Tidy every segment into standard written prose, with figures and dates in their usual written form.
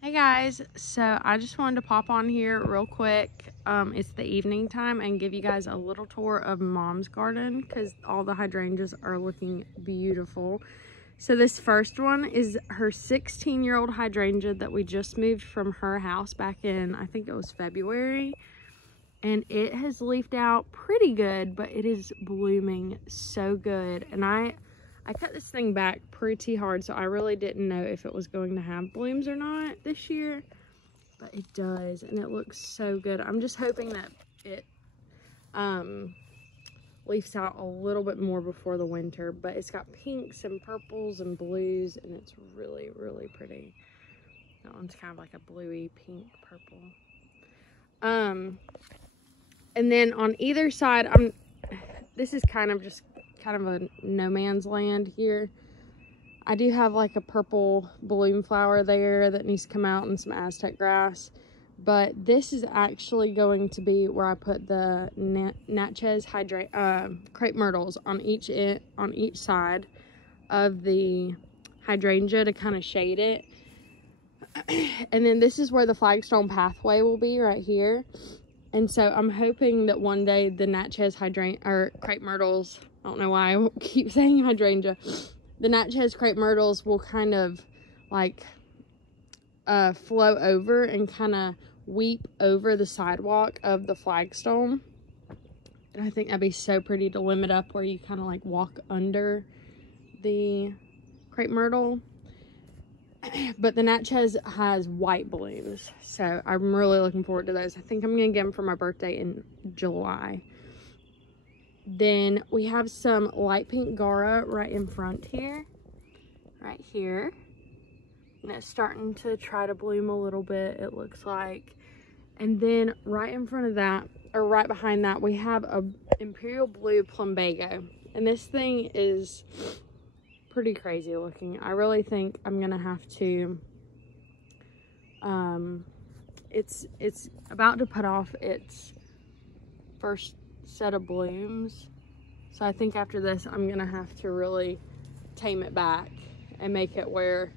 Hey guys, so I just wanted to pop on here real quick. It's the evening time and give you guys a little tour of Mom's garden because all the hydrangeas are looking beautiful. So this first one is her 16-year-old hydrangea that we just moved from her house back in, I think it was February. And it has leafed out pretty good, but it is blooming so good. And I cut this thing back pretty hard, so I really didn't know if it was going to have blooms or not this year, but it does, and it looks so good. I'm just hoping that it leaves out a little bit more before the winter, but it's got pinks and purples and blues, and it's really, really pretty. That one's kind of like a bluey pink purple. And then on either side, this is kind of a no man's land here. I do have like a purple bloom flower there that needs to come out and some Aztec grass, but this is actually going to be where I put the Natchez crepe myrtles on each side of the hydrangea to kind of shade it. And then this is where the flagstone pathway will be right here. And so I'm hoping that one day the Natchez crepe myrtles, I don't know why I keep saying hydrangea, the Natchez crepe myrtles will kind of like flow over and kind of weep over the sidewalk of the flagstone. And I think that'd be so pretty to limit up where you kind of like walk under the crepe myrtle. But the Natchez has white blooms, so I'm really looking forward to those. I think I'm gonna get them for my birthday in July. Then we have some light pink Gara right in front here, right here. And it's starting to try to bloom a little bit, it looks like. And then right in front of that, or right behind that, we have a Imperial Blue Plumbago. And this thing is pretty crazy looking. I really think I'm gonna have to, it's about to put off its first set of blooms, so I think after this I'm gonna have to really tame it back and make it where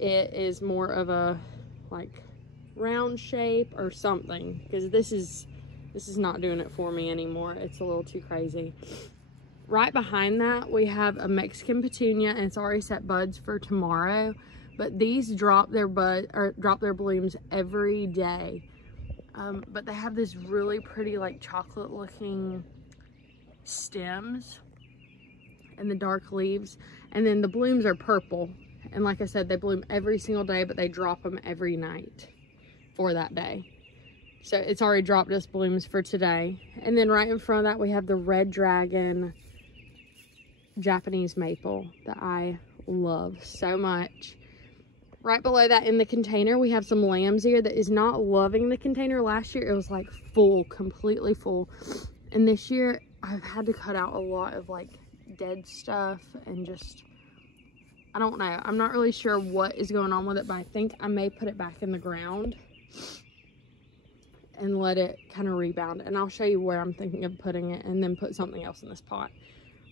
it is more of a like round shape or something, because this is not doing it for me anymore. It's a little too crazy. Right behind that we have a Mexican petunia, and it's already set buds for tomorrow, but these drop their blooms every day. But they have this really pretty like chocolate looking stems and the dark leaves, and then the blooms are purple, and like I said, they bloom every single day, but they drop them every night for that day. So it's already dropped us blooms for today. And then right in front of that we have the Red Dragon Japanese maple that I love so much. Right below that in the container we have some lamb's ear that is not loving the container. Last year it was like full, completely full, and this year I've had to cut out a lot of like dead stuff and just, I don't know, I'm not really sure what is going on with it, but I think I may put it back in the ground and let it kind of rebound, and I'll show you where I'm thinking of putting it, and then put something else in this pot.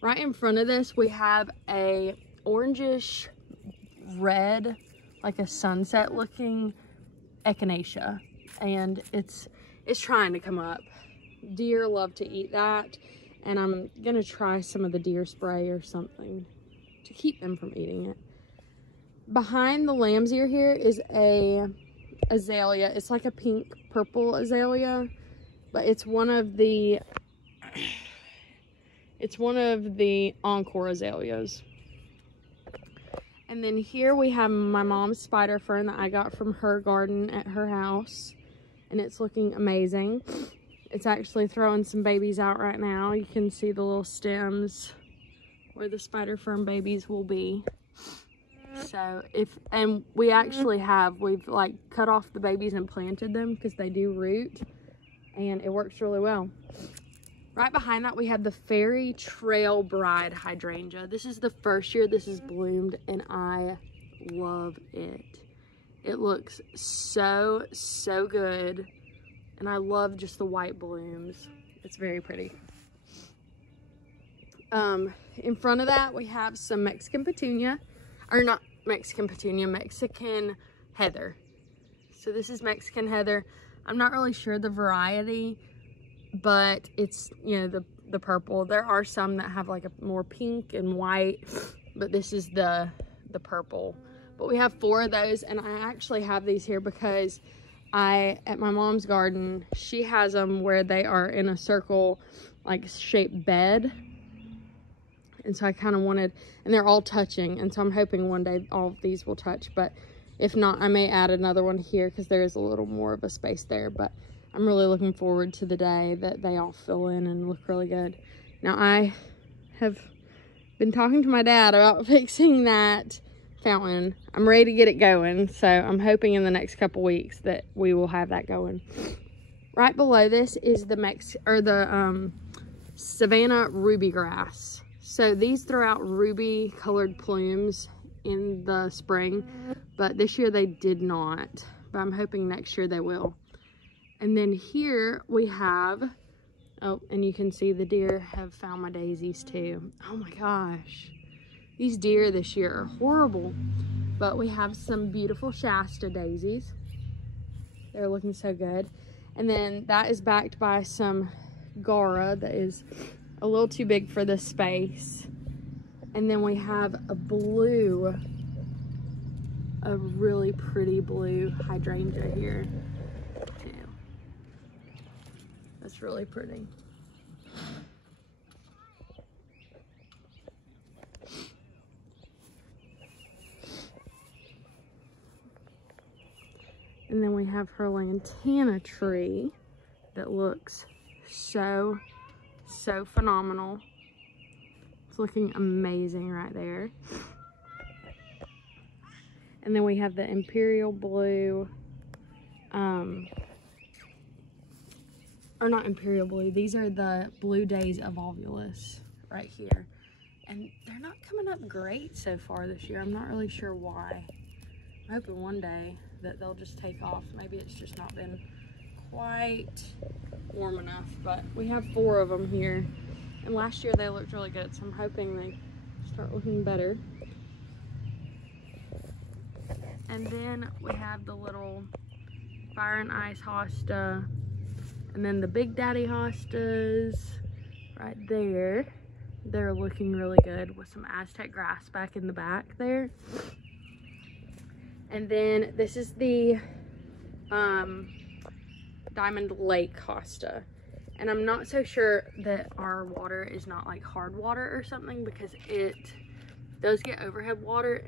Right in front of this we have a orangish red, like a sunset looking echinacea, and it's trying to come up. Deer love to eat that, and I'm gonna try some of the deer spray or something to keep them from eating it. Behind the lamb's ear here is a azalea. It's like a pink purple azalea, but it's one of the encore azaleas. And then here we have my mom's spider fern that I got from her garden at her house, and it's looking amazing. It's actually throwing some babies out right now. You can see the little stems where the spider fern babies will be. So we've like cut off the babies and planted them because they do root, and it works really well. Right behind that we have the Fairy Trail Bride hydrangea. This is the first year this has bloomed, and I love it. It looks so good, and I love just the white blooms. It's very pretty. In front of that we have some Mexican petunia, or not Mexican petunia, Mexican heather. So this is Mexican heather. I'm not really sure the variety, but it's, you know, the purple. There are some that have like a more pink and white, but this is the purple. But we have 4 of those, and I actually have these here because at my mom's garden, she has them where they are in a circle, like shaped bed. And so I kind of wanted, and they're all touching. And so I'm hoping one day all of these will touch, but if not, I may add another one here because there is a little more of a space there. But I'm really looking forward to the day that they all fill in and look really good. Now I have been talking to my dad about fixing that fountain. I'm ready to get it going, so I'm hoping in the next couple weeks that we will have that going. Right below this is the Savannah ruby grass. So these throw out ruby colored plumes in the spring, but this year they did not, but I'm hoping next year they will. And then here we have, oh, and you can see the deer have found my daisies too. Oh my gosh. These deer this year are horrible, but we have some beautiful Shasta daisies. They're looking so good. And then that is backed by some Gara that is a little too big for this space. And then we have a really pretty blue hydrangea here too. That's really pretty. And then we have her lantana tree that looks so phenomenal. It's looking amazing right there. And then we have the imperial blue, or not imperial blue, these are the blue days of Volvulus right here. And they're not coming up great so far this year. I'm not really sure why. I'm hoping one day that they'll just take off. Maybe it's just not been quite warm enough, but we have 4 of them here. And last year they looked really good, so I'm hoping they start looking better. And then we have the little fire and ice hosta, and then the big daddy hostas right there. They're looking really good with some Aztec grass back in the back there. And then this is the Diamond Lake hosta. And I'm not so sure that our water is not like hard water or something, because it does get overhead water.